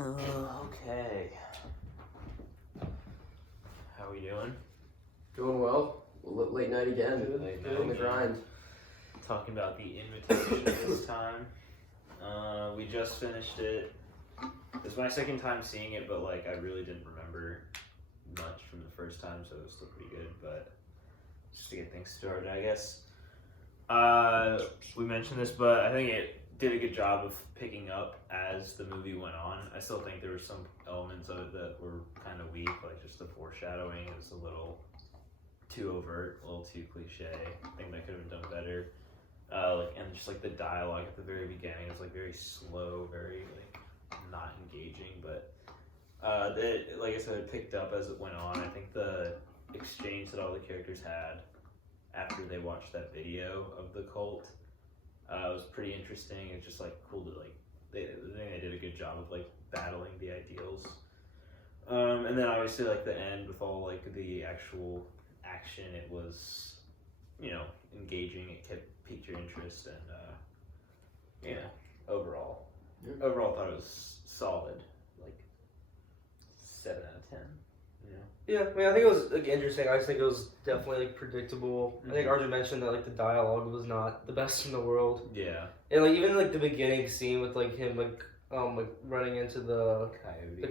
Okay. How we doing? Doing well. Late night again. Late night On the again. grind. Talking about the invitation this time. We just finished it. It's my second time seeing it, but like I really didn't remember much from the first time, so it was still pretty good. But just to get things started, I guess. We mentioned this, but I think it did a good job of picking up as the movie went on. I still think there were some elements of it that were kind of weak, like just the foreshadowing is a little too overt, a little too cliche. I think that could have been done better. And just like the dialogue at the very beginning is like very slow, very like not engaging. But like I said, it picked up as it went on. I think the exchange that all the characters had after they watched that video of the cult was pretty interesting. It's just like cool to like I think they did a good job of like battling the ideals. And then obviously like the end with all like the actual action, it was engaging. It piqued your interest, and overall thought it was solid, like 7 out of 10. Yeah, I mean, I think it was like interesting. I just think it was definitely like predictable. I think Arjun mentioned that like the dialogue was not the best in the world. Yeah. And like even like the beginning scene with like him like running into the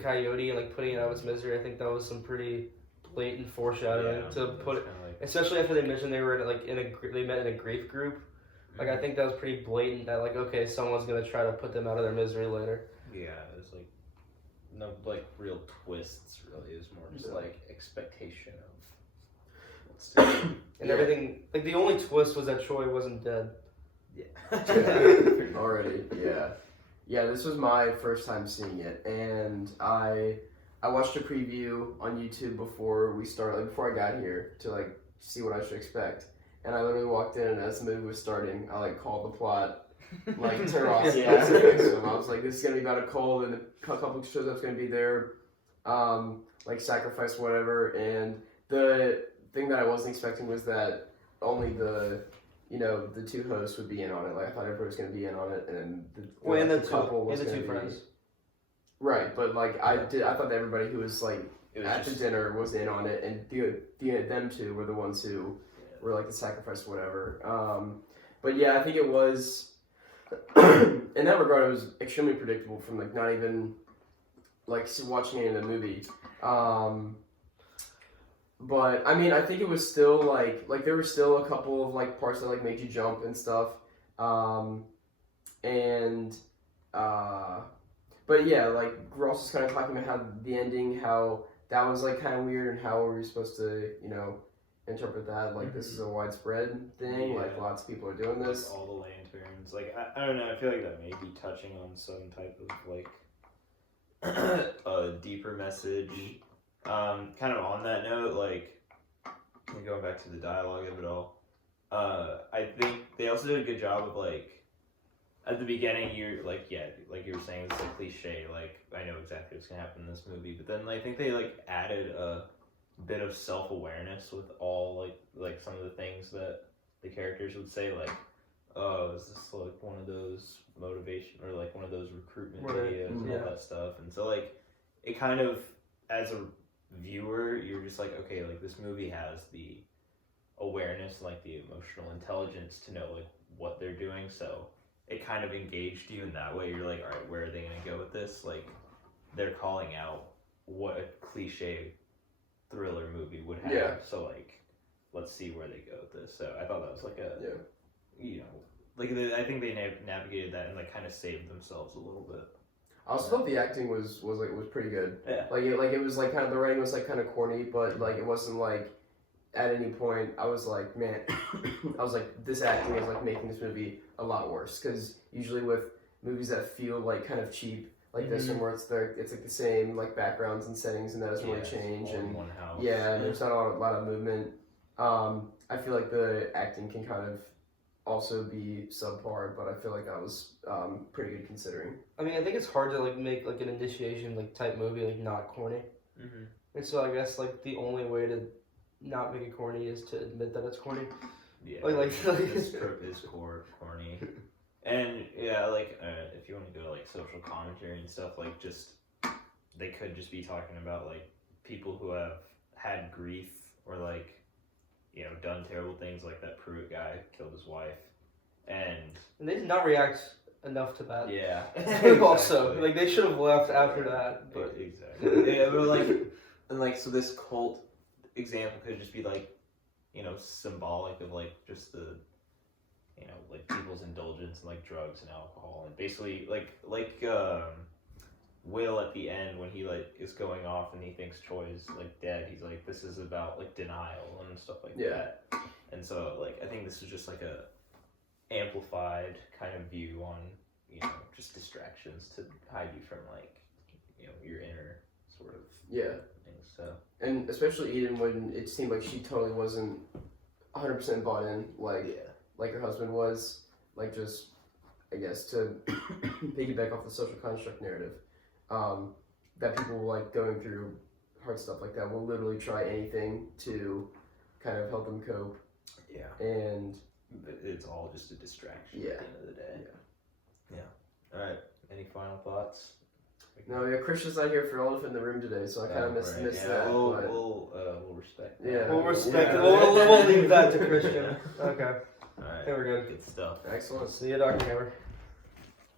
coyote and like putting it out of its misery. I think that was some pretty blatant foreshadowing to put it, especially after they mentioned they were like they met in a grief group. Like I think that was pretty blatant that like okay, someone's gonna try to put them out of their misery later. Yeah, it was like no like real twists. Really, it was more just like expectation of what's to do. And everything. Like the only twist was that Troy wasn't dead. Yeah. Already, yeah. Yeah, this was my first time seeing it, and I watched a preview on YouTube before we started, like before I got here to like see what I should expect. And I literally walked in, and as the movie was starting, I like called the plot, like turn off. I was like, this is gonna be about a cult, and a couple shows up's gonna be there, like sacrifice whatever. And the thing that I wasn't expecting was that only the two hosts would be in on it. Like I thought everybody was gonna be in on it, and the couple was gonna be friends. Right, but like I thought that everybody who was like at the dinner was in on it, and them two were the ones who were like the sacrifice, whatever. But yeah, I think it was in that regard, it was extremely predictable from like not even like watching it in the movie. But I mean, I think it was still like there were still a couple of like parts that like made you jump and stuff. But yeah, like Ross was kind of talking about how the ending, how that was like kind of weird, and how were we supposed to interpret that? Like this is a widespread thing. Like lots of people are doing this. All the lanterns. Like I don't know. I feel like that may be touching on some type of like a deeper message. Kind of on that note, like going back to the dialogue of it all, I think they also did a good job of like at the beginning you're like like you were saying, it's a cliche, like I know exactly what's gonna happen in this movie, but then I think they like added a bit of self-awareness with all like some of the things that the characters would say, like, oh, is this like one of those motivation or like one of those recruitment videos and all that stuff. And so like it kind of, as a viewer, you're just like, okay, like this movie has the awareness, like the emotional intelligence to know like what they're doing, so it kind of engaged you in that way. You're like, all right, where are they gonna go with this? Like they're calling out what a cliche thriller movie would have, so like let's see where they go with this. So I thought that was like I think they navigated that and like kind of saved themselves a little bit. I also thought the acting was pretty good. Yeah. Like it was like kind of, the writing was like kind of corny, but like it wasn't like at any point I was like, man, I was like, this acting is like making this movie a lot worse, because usually with movies that feel like kind of cheap like this one, where it's like the same like backgrounds and settings, and that doesn't really change, and one house. and there's not a lot of movement. I feel like the acting can kind of also be subpar, but I feel like that was pretty good considering. I mean, I think it's hard to like make like an initiation like type movie like not corny. And so I guess like the only way to not make it corny is to admit that it's corny. Yeah, like this script is corny. And yeah, like if you want to go to like social commentary and stuff, like just they could just be talking about like people who have had grief or like, you know, done terrible things, like that Pruitt guy killed his wife, and they did not react enough to that. yeah, Also, like they should have left after that. But exactly, yeah, but like, and like so this cult example could just be like, you know, symbolic of like just the, you know, like people's indulgence in like drugs and alcohol, and basically like Will at the end when he like is going off and he thinks Troy's like dead, he's like, this is about like denial and stuff like that. And so like I think this is just like a amplified kind of view on, you know, just distractions to hide you from like, you know, your inner sort of things. So, and especially Eden, when it seemed like she totally wasn't 100% bought in, like her husband was, like just, I guess, to piggyback off the social construct narrative, that people like going through hard stuff like that will literally try anything to kind of help them cope. Yeah. And it's all just a distraction Yeah. at the end of the day. Yeah. All right. Any final thoughts? no, Christian's not here for Elephant in the Room today, so I kind of missed that. We'll respect that. Yeah. we'll respect Yeah. it. We'll leave that to Christian. Okay. All right. Okay, we're good. Good stuff. Excellent. See you, Dr. Hammer.